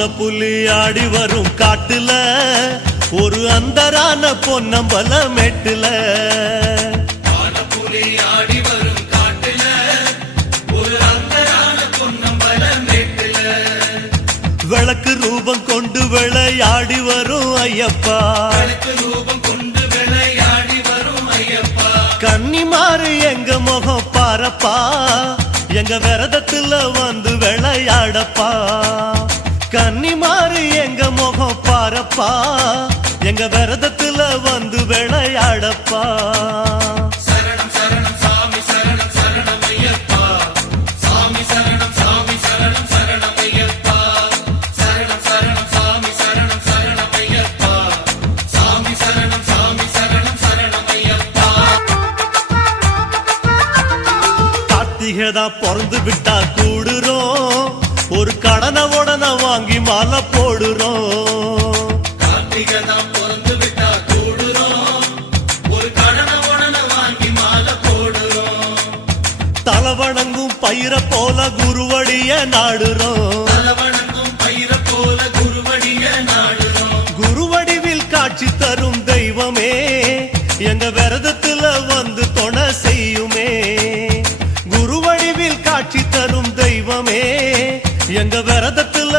ஆன புலி ஆடி வரும் காட்டுல. ஒரு அந்தரான பொன்னம்பல மெட்டுல. விளக்கு ரூபம் கொண்டு விளையாடி வரும் ஐயப்பா. ரூபம் கொண்டு விளையாடி வரும் ஐயப்பா. கன்னிமாறு எங்க முகம் பாரப்பா. எங்க விரதத்துல வந்து விளையாடப்பா. கன்னிமாறு எங்க முகம் பாரப்பா. எங்க விரதத்துல வந்து விளையாடப்பா. சரணம் சரணம் சாமி சரணம் சரணம் ஐயப்பா. சாமி சரணம் சாமி சரணம் சரணம் ஐயப்பா. சரணம் சரணம் சாமி சரணம் சரணம் ஐயப்பா. சாமி சரணம் சாமி சரணம் சரணம் ஐயப்பா. கார்த்திகதா பிறந்து விட்டா கூடுறோம் ஒரு கடனை உடனே வாங்கி மாலை போடுறோம் கார்த்திகை தான் பிறந்து விட்டா கூடுறோம். ஒரு கடனை உடனே வாங்கி மாலை போடுறோம். போல குருவடிய நாடுறோம் தலவணங்கும் பயிர போல குருவடிய நாடுறோம். குருவடிவில் காட்சி தரும் தெய்வமே எங்க விரதத்துல வந்து தொணை செய்யுமே. குருவடிவில் காட்சி தரும் தெய்வமே எங்க விரதத்துல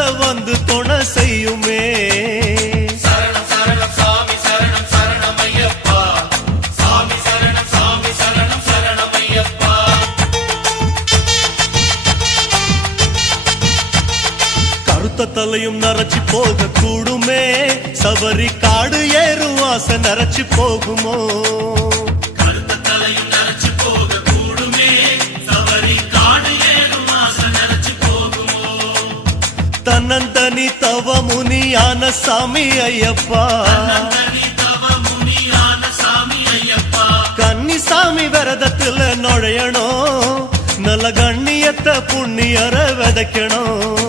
கருத்த தலையும் நரைச்சி போக கூடுமே. சபரி காடு ஏறும் ஆசை நரைச்சி போகுமோ? கருத்த தலையும் நரைச்சு போக கூடுமே. சவரி காடு ஏறும் ஆசை நரைச்சு போகுமோ? தன்னந்தனி தவ முனியான சாமி ஐயப்பா. கன்னிசாமி விரதத்துல நுழையணும். நல்ல கண்ணியத்தை புண்ணியர விதைக்கணும்.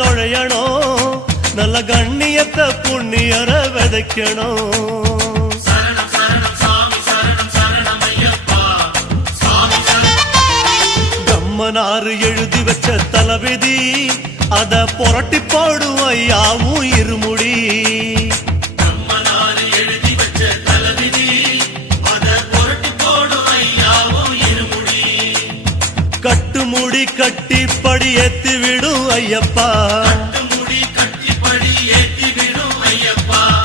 நுழையணும். நல்ல கண்ணியத்தை புண்ணியர விதைக்கணும். கம்மனாறு எழுதி வச்ச தளபதி அத புரட்டி போடும் ஐயாவும் இருமுடி நம்மனால முடி கட்டி படி ஏத்தி விடும் ஐயப்பா.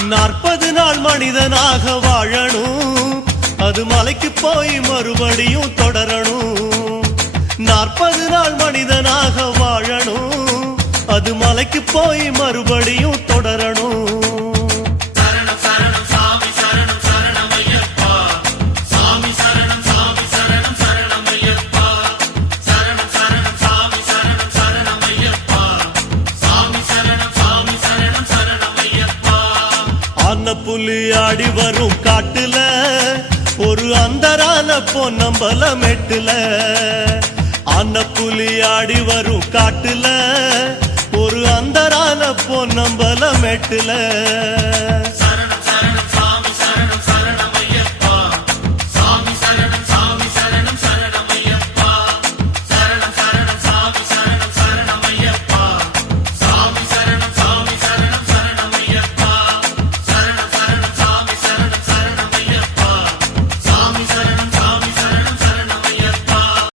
நாற்பது நாள் மனிதனாக வாழணும். அது மலைக்கு போய் மறுபடியும் தொடரணும். நாற்பது நாள் மனிதனாக வாழணும். அது மலைக்கு போய் மறுபடியும் அந்த புலி ஆடி வரும் காட்டுல. ஒரு அந்தரான பொன்னம்பல மெட்டுல. அந்த புலி ஆடி வரும் காட்டுல. ஒரு அந்தரான பொன்னம்பல மெட்டுல.